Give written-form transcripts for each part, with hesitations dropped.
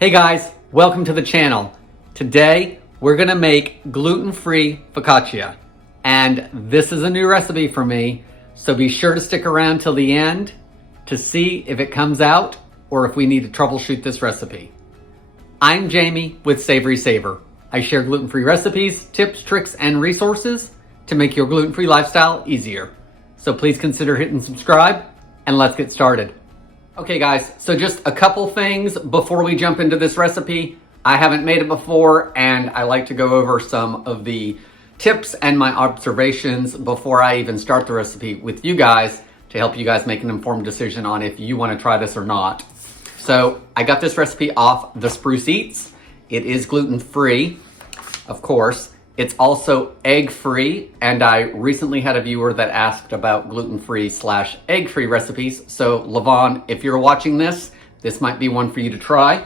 Hey guys, welcome to the channel. Today, we're gonna make gluten-free focaccia. And this is a new recipe for me, so be sure to stick around till the end to see if it comes out or if we need to troubleshoot this recipe. I'm Jamie with SavorySaver. I share gluten-free recipes, tips, tricks, and resources to make your gluten-free lifestyle easier. So please consider hitting subscribe and let's get started. Okay guys, so just a couple things before we jump into this recipe. I haven't made it before and I like to go over some of the tips and my observations before I even start the recipe with you guys to help you guys make an informed decision on if you want to try this or not. So I got this recipe off The Spruce Eats. It is gluten-free, of course. It's also egg-free, and I recently had a viewer that asked about gluten-free / egg-free recipes. So Levon, if you're watching this might be one for you to try.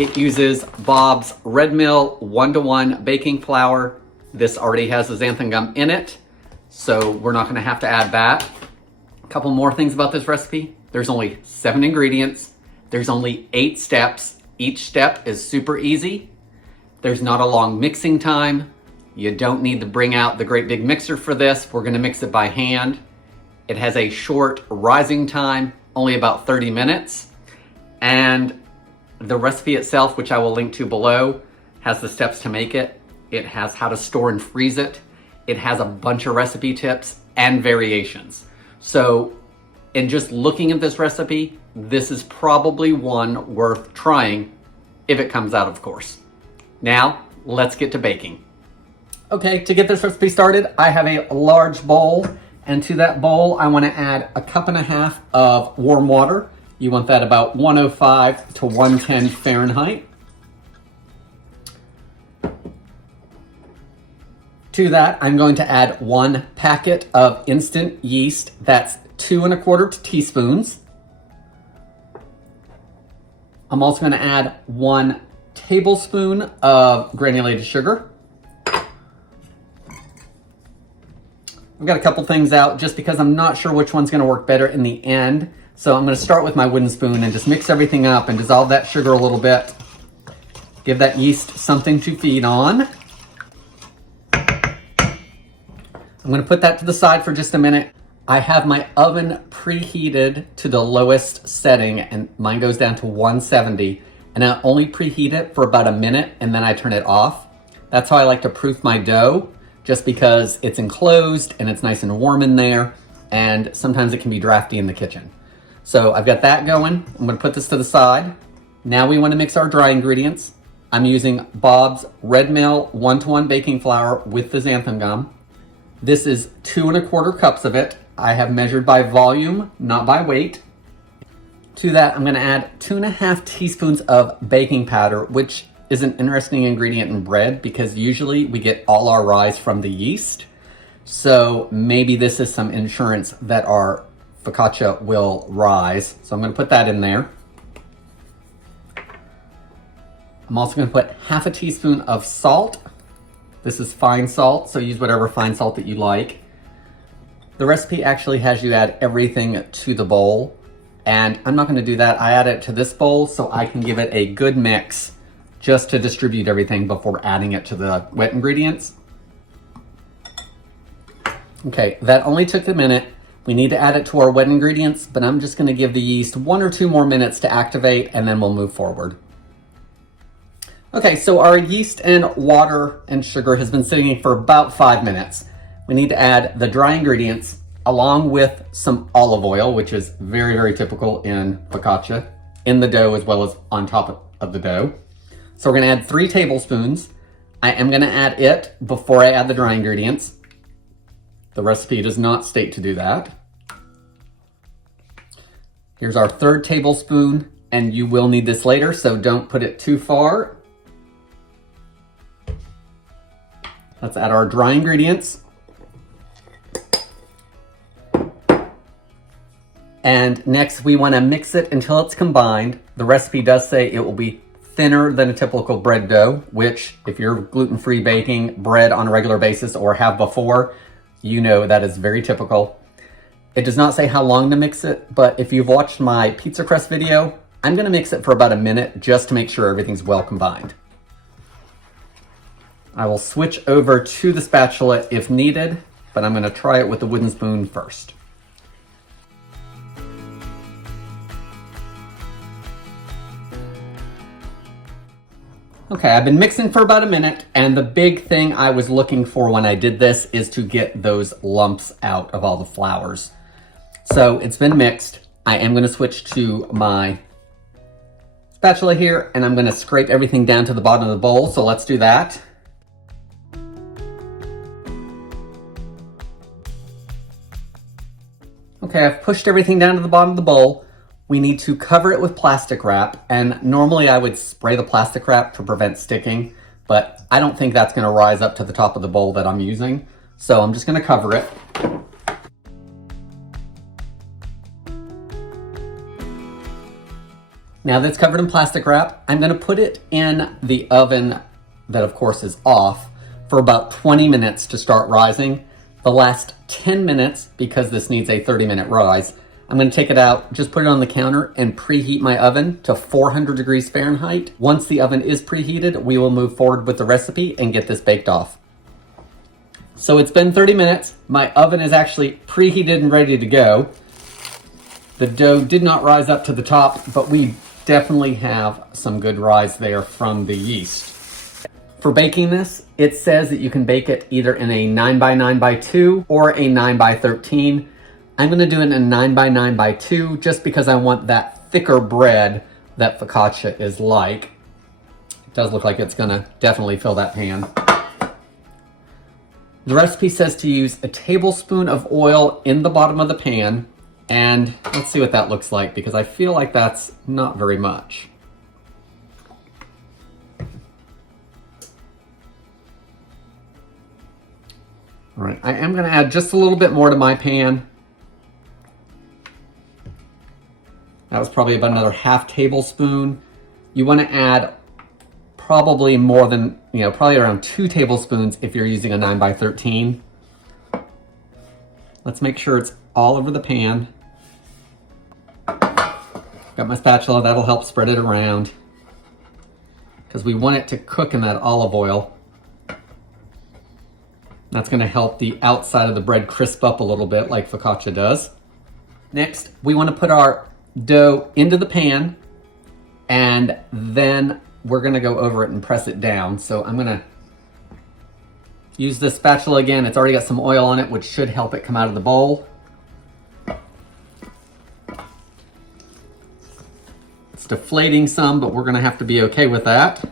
It uses Bob's Red Mill 1-to-1 baking flour. This already has the xanthan gum in it, so we're not gonna have to add that. A couple more things about this recipe. There's only 7 ingredients. There's only 8 steps. Each step is super easy. There's not a long mixing time. You don't need to bring out the great big mixer for this. We're gonna mix it by hand. It has a short rising time, only about 30 minutes. And the recipe itself, which I will link to below, has the steps to make it. It has how to store and freeze it. It has a bunch of recipe tips and variations. So in just looking at this recipe, this is probably one worth trying if it comes out, of course. Now, let's get to baking. Okay, to get this recipe started, I have a large bowl, and to that bowl, I want to add a 1.5 cups of warm water. You want that about 105 to 110 Fahrenheit. To that, I'm going to add 1 packet of instant yeast. That's 2 1/4 teaspoons. I'm also going to add 1 tablespoon of granulated sugar. I've got a couple things out just because I'm not sure which one's going to work better in the end. So I'm going to start with my wooden spoon and just mix everything up and dissolve that sugar a little bit. Give that yeast something to feed on. I'm going to put that to the side for just a minute. I have my oven preheated to the lowest setting, and mine goes down to 170. And I only preheat it for about a minute and then I turn it off. That's how I like to proof my dough, just because it's enclosed and it's nice and warm in there, and sometimes it can be drafty in the kitchen. So I've got that going. I'm gonna put this to the side. Now we wanna mix our dry ingredients. I'm using Bob's Red Mill 1-to-1 baking flour with the xanthan gum. This is 2 1/4 cups of it. I have measured by volume, not by weight. To that, I'm gonna add 2.5 teaspoons of baking powder, which is an interesting ingredient in bread because usually we get all our rise from the yeast. So maybe this is some insurance that our focaccia will rise. So I'm gonna put that in there. I'm also gonna put 1/2 teaspoon of salt. This is fine salt, so use whatever fine salt that you like. The recipe actually has you add everything to the bowl, and I'm not gonna do that. I add it to this bowl so I can give it a good mix just to distribute everything before adding it to the wet ingredients. Okay, that only took a minute. We need to add it to our wet ingredients, but I'm just gonna give the yeast 1 or 2 more minutes to activate and then we'll move forward. Okay, so our yeast and water and sugar has been sitting for about 5 minutes. We need to add the dry ingredients along with some olive oil, which is very, very typical in focaccia, in the dough as well as on top of the dough. So we're gonna add 3 tablespoons. I am gonna add it before I add the dry ingredients. The recipe does not state to do that. Here's our 3rd tablespoon, and you will need this later, so don't put it too far. Let's add our dry ingredients. And next we wanna mix it until it's combined. The recipe does say it will be thinner than a typical bread dough, which if you're gluten-free baking bread on a regular basis or have before, you know that is very typical. It does not say how long to mix it, but if you've watched my pizza crust video, I'm gonna mix it for about a minute just to make sure everything's well combined. I will switch over to the spatula if needed, but I'm gonna try it with the wooden spoon first. Okay, I've been mixing for about a minute, and the big thing I was looking for when I did this is to get those lumps out of all the flours. So it's been mixed. I am gonna switch to my spatula here, and I'm gonna scrape everything down to the bottom of the bowl, so let's do that. Okay, I've pushed everything down to the bottom of the bowl. We need to cover it with plastic wrap, and normally I would spray the plastic wrap to prevent sticking, but I don't think that's gonna rise up to the top of the bowl that I'm using, so I'm just gonna cover it. Now that it's covered in plastic wrap, I'm gonna put it in the oven that of course is off for about 20 minutes to start rising. The last 10 minutes, because this needs a 30-minute rise, I'm gonna take it out, just put it on the counter and preheat my oven to 400 degrees Fahrenheit. Once the oven is preheated, we will move forward with the recipe and get this baked off. So it's been 30 minutes. My oven is actually preheated and ready to go. The dough did not rise up to the top, but we definitely have some good rise there from the yeast. For baking this, it says that you can bake it either in a 9x9x2 or a 9x13. I'm gonna do it in a 9x9x2 just because I want that thicker bread that focaccia is like. It does look like it's gonna definitely fill that pan. The recipe says to use a tablespoon of oil in the bottom of the pan, and let's see what that looks like because I feel like that's not very much. All right, I am gonna add just a little bit more to my pan. That was probably about another half tablespoon. You wanna add probably more than, probably around 2 tablespoons if you're using a 9x13. Let's make sure it's all over the pan. Got my spatula, that'll help spread it around because we want it to cook in that olive oil. That's gonna help the outside of the bread crisp up a little bit like focaccia does. Next, we wanna put our dough into the pan and then we're gonna go over it and press it down. So I'm gonna use this spatula again. It's already got some oil on it, which should help it come out of the bowl. It's deflating some, but we're gonna have to be okay with that.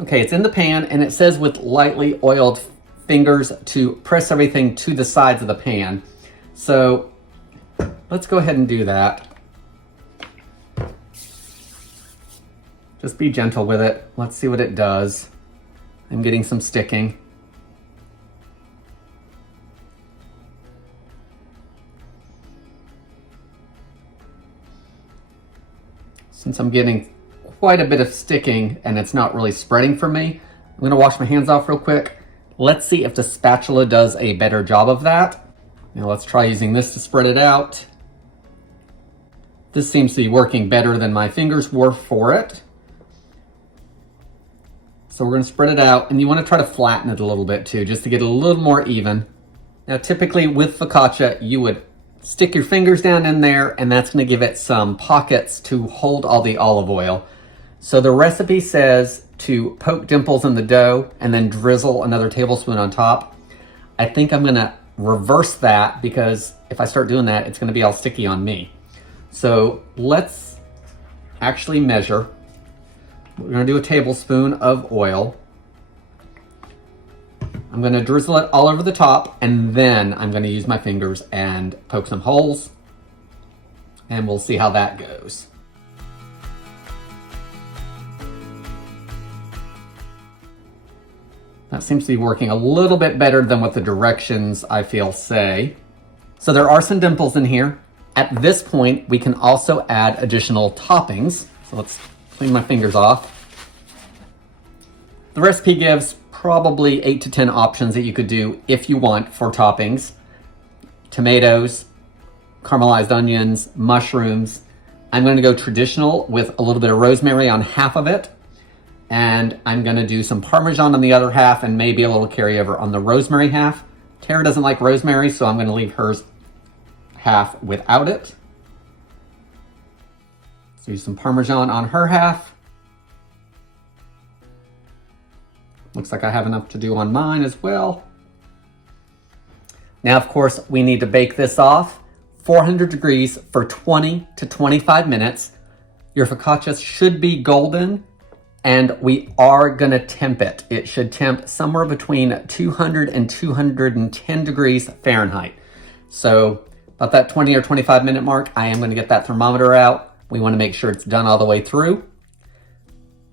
Okay, it's in the pan and it says with lightly oiled fingers to press everything to the sides of the pan. So let's go ahead and do that. Just be gentle with it. Let's see what it does. I'm getting some sticking. Since I'm getting quite a bit of sticking and it's not really spreading for me, I'm gonna wash my hands off real quick. Let's see if the spatula does a better job of that. Now let's try using this to spread it out. This seems to be working better than my fingers were for it. So we're gonna spread it out, and you wanna try to flatten it a little bit too, just to get a little more even. Now typically with focaccia, you would stick your fingers down in there and that's gonna give it some pockets to hold all the olive oil. So the recipe says to poke dimples in the dough and then drizzle another tablespoon on top. I think I'm gonna reverse that because if I start doing that, it's gonna be all sticky on me. So let's actually measure. We're gonna do a tablespoon of oil. I'm gonna drizzle it all over the top and then I'm gonna use my fingers and poke some holes and we'll see how that goes. That seems to be working a little bit better than what the directions I feel say. So there are some dimples in here. At this point, we can also add additional toppings. So let's clean my fingers off. The recipe gives probably 8 to 10 options that you could do if you want for toppings. Tomatoes, caramelized onions, mushrooms. I'm gonna go traditional with a little bit of rosemary on half of it. And I'm gonna do some Parmesan on the other half and maybe a little carryover on the rosemary half. Tara doesn't like rosemary, so I'm gonna leave hers half without it. Let's do some Parmesan on her half. Looks like I have enough to do on mine as well. Now, of course, we need to bake this off 400 degrees for 20 to 25 minutes. Your focaccia should be golden, and we are gonna temp it. It should temp somewhere between 200 and 210 degrees Fahrenheit. So about that 20 or 25 minute mark, I am gonna get that thermometer out. We wanna make sure it's done all the way through.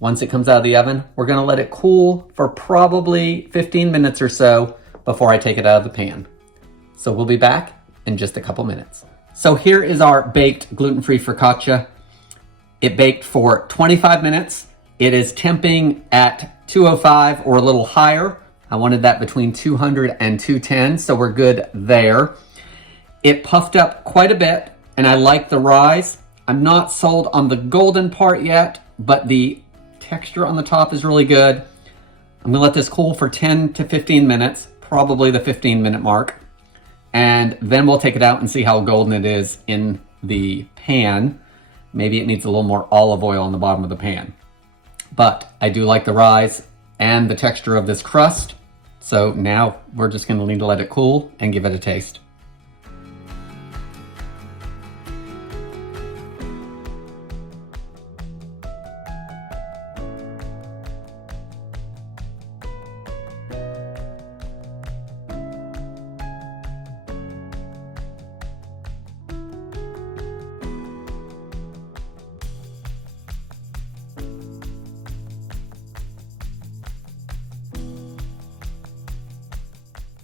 Once it comes out of the oven, we're gonna let it cool for probably 15 minutes or so before I take it out of the pan. So we'll be back in just a couple minutes. So here is our baked gluten-free focaccia. It baked for 25 minutes. It is temping at 205 or a little higher. I wanted that between 200 and 210, so we're good there. It puffed up quite a bit, and I like the rise. I'm not sold on the golden part yet, but the texture on the top is really good. I'm gonna let this cool for 10 to 15 minutes, probably the 15-minute mark. And then we'll take it out and see how golden it is in the pan. Maybe it needs a little more olive oil on the bottom of the pan. But I do like the rise and the texture of this crust. So now we're just gonna need to let it cool and give it a taste.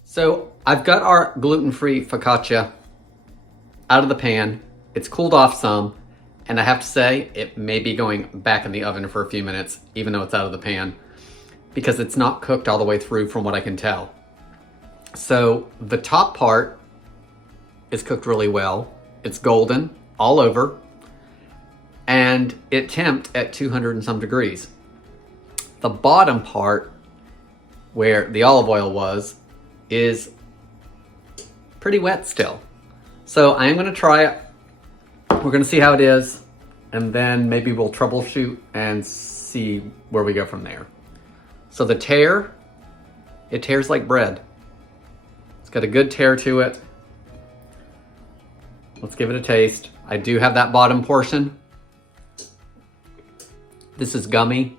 So I've got our gluten-free focaccia out of the pan. It's cooled off some, and I have to say it may be going back in the oven for a few minutes, even though it's out of the pan, because it's not cooked all the way through from what I can tell. So the top part is cooked really well. It's golden all over, and it temped at 200 and some degrees. The bottom part, where the olive oil was, is pretty wet still. So I am gonna try it. We're gonna see how it is, and then maybe we'll troubleshoot and see where we go from there. So the tear, it tears like bread. It's got a good tear to it. Let's give it a taste. I do have that bottom portion. This is gummy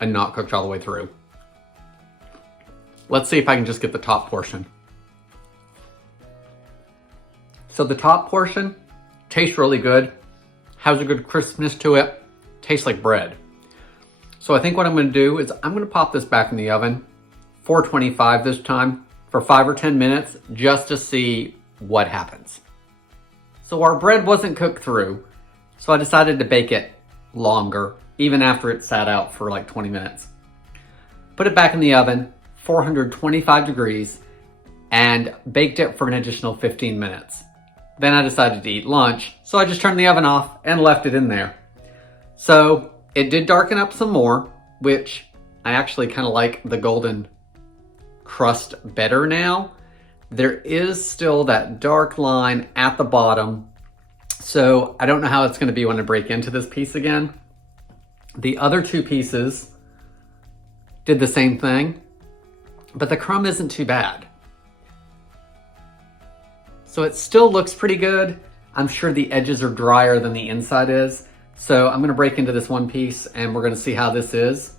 and not cooked all the way through. Let's see if I can just get the top portion. So the top portion tastes really good, has a good crispness to it, tastes like bread. So I think what I'm gonna do is I'm gonna pop this back in the oven, 425 this time, for 5 or 10 minutes, just to see what happens. So our bread wasn't cooked through, so I decided to bake it longer, even after it sat out for like 20 minutes. Put it back in the oven, 425 degrees, and baked it for an additional 15 minutes. Then I decided to eat lunch, so I just turned the oven off and left it in there. So it did darken up some more, which I actually kind of like the golden crust better now. There is still that dark line at the bottom, so I don't know how it's going to be when I break into this piece again. The other two pieces did the same thing, but the crumb isn't too bad. So it still looks pretty good. I'm sure the edges are drier than the inside is. So I'm gonna break into this one piece and we're gonna see how this is.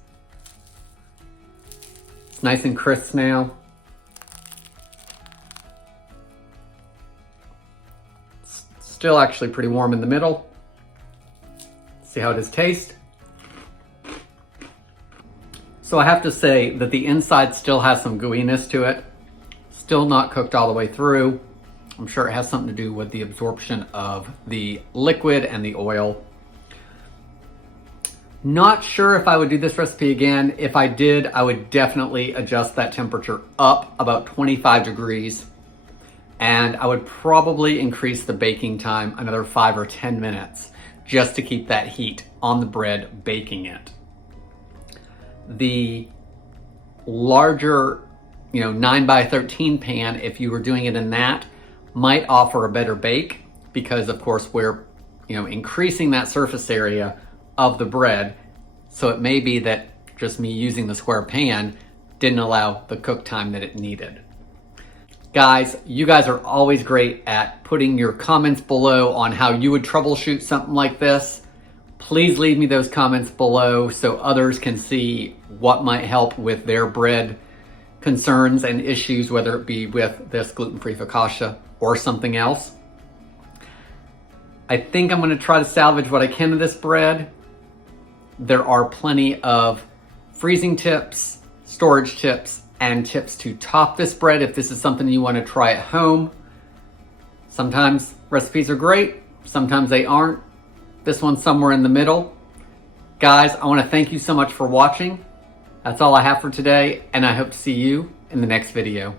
It's nice and crisp now. It's still actually pretty warm in the middle. See how it does taste. So I have to say that the inside still has some gooiness to it. Still not cooked all the way through. I'm sure it has something to do with the absorption of the liquid and the oil. Not sure if I would do this recipe again. If I did, I would definitely adjust that temperature up about 25 degrees And I would probably increase the baking time another 5 or 10 minutes just to keep that heat on the bread baking it. The larger, 9 by 13 pan, if you were doing it in that, might offer a better bake because of course we're, increasing that surface area of the bread. So it may be that just me using the square pan didn't allow the cook time that it needed. Guys, you guys are always great at putting your comments below on how you would troubleshoot something like this. Please leave me those comments below so others can see what might help with their bread concerns and issues, whether it be with this gluten-free focaccia or something else. I think I'm going to try to salvage what I can of this bread. There are plenty of freezing tips, storage tips, and tips to top this bread if this is something you want to try at home. Sometimes recipes are great, sometimes they aren't. This one's somewhere in the middle. Guys, I want to thank you so much for watching. That's all I have for today, and I hope to see you in the next video.